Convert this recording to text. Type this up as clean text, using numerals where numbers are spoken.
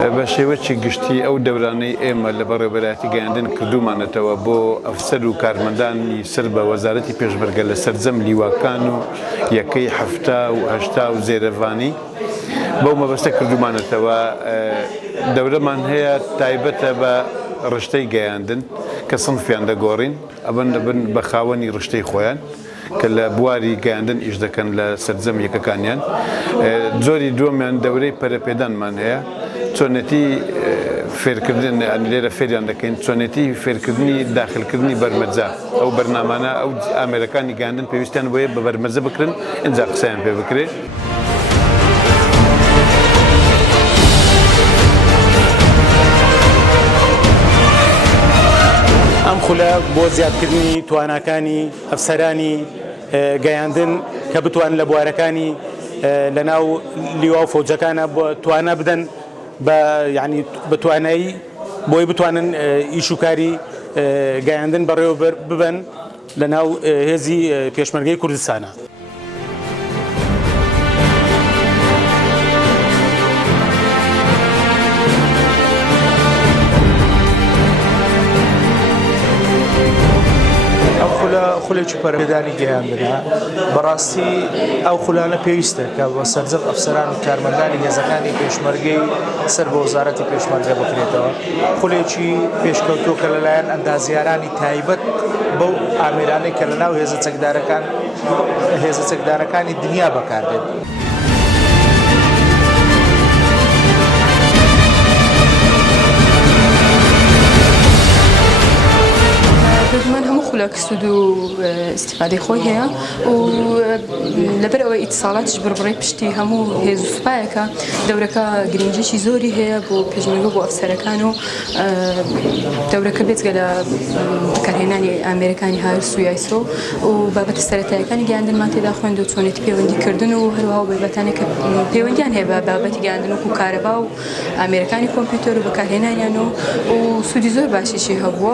بە شێوەیەکی گشتی ئەو دەورانەی ئێمە لە بەڕێوەبەرایەتی گەیاندن کردومانەتەوە بۆ ئەفسەر و کارمەندانی سەر بە وەزارەتی پێشمەرگە لە سەرجەم لیواکان و یەکەی هەفتا و هەشتا و زێرەڤانی بەو مەبەستە کردومانەتەوە. دەورەمان هەیە تایبەتە بە ڕشتەی گەیاندن کە سنفیان دەگۆڕین ئەبن دەبن بە خاوەنی ڕشتەی خۆیان کە لە بواری گەیاندن ئیش دەکەن لە سەرجەم یەکەکانیان. جۆری دووەمیان دەورەی پەرەپێدانمان هەیە چۆنێتی فێرکردن لێرە فێریان دەکەین چۆنێتی فێرکردنی داخلکردنی بەرمەجە ئەو بەرنامانە ئەو ئامێرەکانی گەیاندن پێویستیان بۆیە بە بەرمەجە بکرن ئینجا قسەیان پێ بکرێت. ئەم خولە بۆ زیادکردنی تواناکانی ئەفسەرانی گەیاندن کە بتوان لە بوارەکانی لەناو لیوا و فەوجەکانە توانە بدەن بە توانایی بۆی بتوانن ئیش و کاری گەیاندن بەڕێوەبەر ببەن لەناو هێزی پێشمەرگەی کوردستانە. خولێکی پەرەپێدانی گەیاندنە بەڕاستی ئەو خولانە پێویستە کە بە سەرجەم ئەفسەران و کارمەندانی هێزەکانی پێشمەرگەی سەر بە وەزارەتی پێشمەرگە بکرێتەوە. خولێکی پێشکەوتووە کە لەلایەن ئەندازیارانی تایبەت بەو ئامێرانەی کە لەناو هێزە چەکدارەکانی دنیا بەکاردێت. من هەموو خولەک سود و استیفادەی خۆی هەیە و لەبەر ئەوەی ئیتساڵاتیش بڕبڕی پشتی هەموو هێز و سوپایەکە دەورەکە گرنگجێکی زۆری هەیە بۆ پێشمەرگە بۆ ئەفسەرەکان و دەورەکە بێجگە لە بەکارهێنانی ئامێرەکانی هارس و یایسۆ و بابەتە سەرەتاییەکانی گەیاندنمان تێدا خوێند و چۆنێتی پەیوەندیکردن و هەروەها بابەتانێک کە پەیوەندیان هەیە بە بابەتی گەیاندن وەکو کارەبا و ئامێرەکانی کۆمپیوتەر و بەکارهێنانیان و سوودی زۆر باشیشی هەبووە.